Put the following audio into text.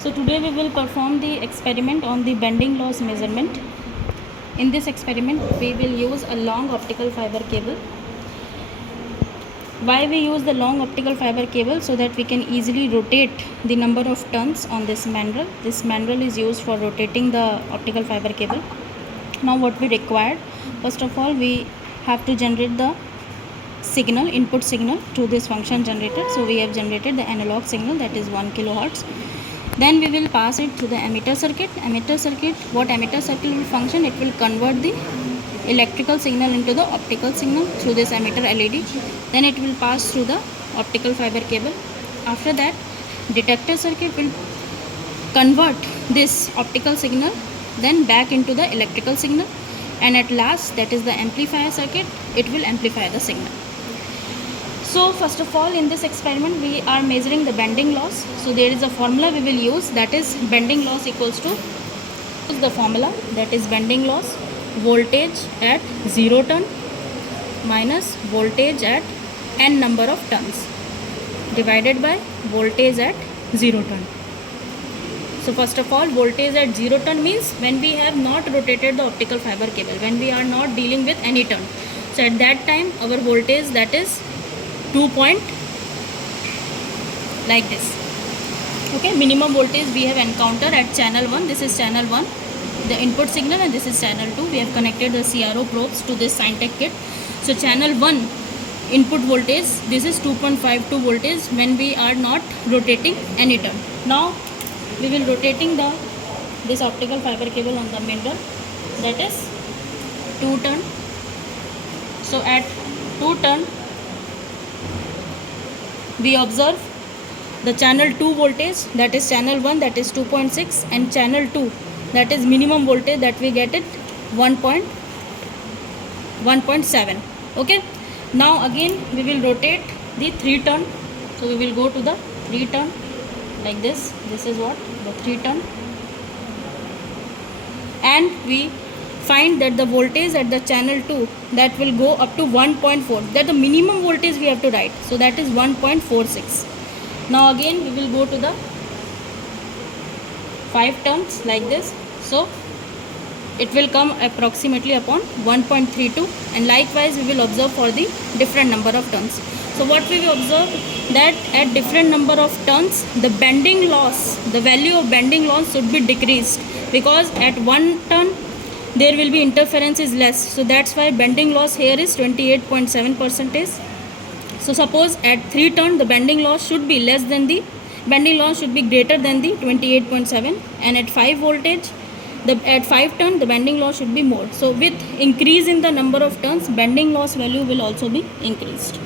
So today we will perform the experiment on the bending loss measurement. In this experiment we will use a long optical fiber cable. Why we use the long optical fiber cable? So that we can easily rotate the number of turns on this mandrel. This mandrel is used for rotating the optical fiber cable. Now what we required, first of all we have to generate the signal, input signal to this function generator. So we have generated the analog signal, that is 1 kilohertz. Then we will pass it to the emitter circuit. What emitter circuit will function, it will convert the electrical signal into the optical signal through this emitter LED. Then it will pass through the optical fiber cable. After that, detector circuit will convert this optical signal then back into the electrical signal, and at last, that is the amplifier circuit, it will amplify the signal. So first of all, in this experiment we are measuring the bending loss. So there is a formula we will use, that is bending loss equals to the formula, that is bending loss voltage at 0 turn minus voltage at n number of turns divided by voltage at 0 turn. So first of all, voltage at 0 turn means when we have not rotated the optical fiber cable, when we are not dealing with any turn. So at that time our voltage, that is 2 point like this. Okay, minimum voltage we have encountered at channel 1. This is channel 1, the input signal, and this is channel 2. We have connected the CRO probes to this Scientech kit. So channel 1 input voltage, this is 2.52 voltage when we are not rotating any turn. Now we will rotating this optical fiber cable on the main run, that is 2 turn. So at 2 turn we observe the channel 2 voltage, that is channel 1, that is 2.6, and channel 2, that is minimum voltage that we get it 1.7. Okay, now again we will rotate the 3 turn. So we will go to the 3 turn like this. This is what the 3 turn, and we find that the voltage at the channel 2, that will go up to 1.4, that the minimum voltage we have to write, so that is 1.46. Now again we will go to the 5 turns like this. So it will come approximately upon 1.32, and likewise we will observe for the different number of turns. So what we will observe, that at different number of turns the bending loss, the value of bending loss should be decreased, because at 1 turn there will be interference is less. So that's why bending loss here is 28.7%. So suppose at 3 turn the bending loss should be less than the bending loss should be greater than the 28.7, and at 5 voltage at 5 turn the bending loss should be more. So with increase in the number of turns, bending loss value will also be increased.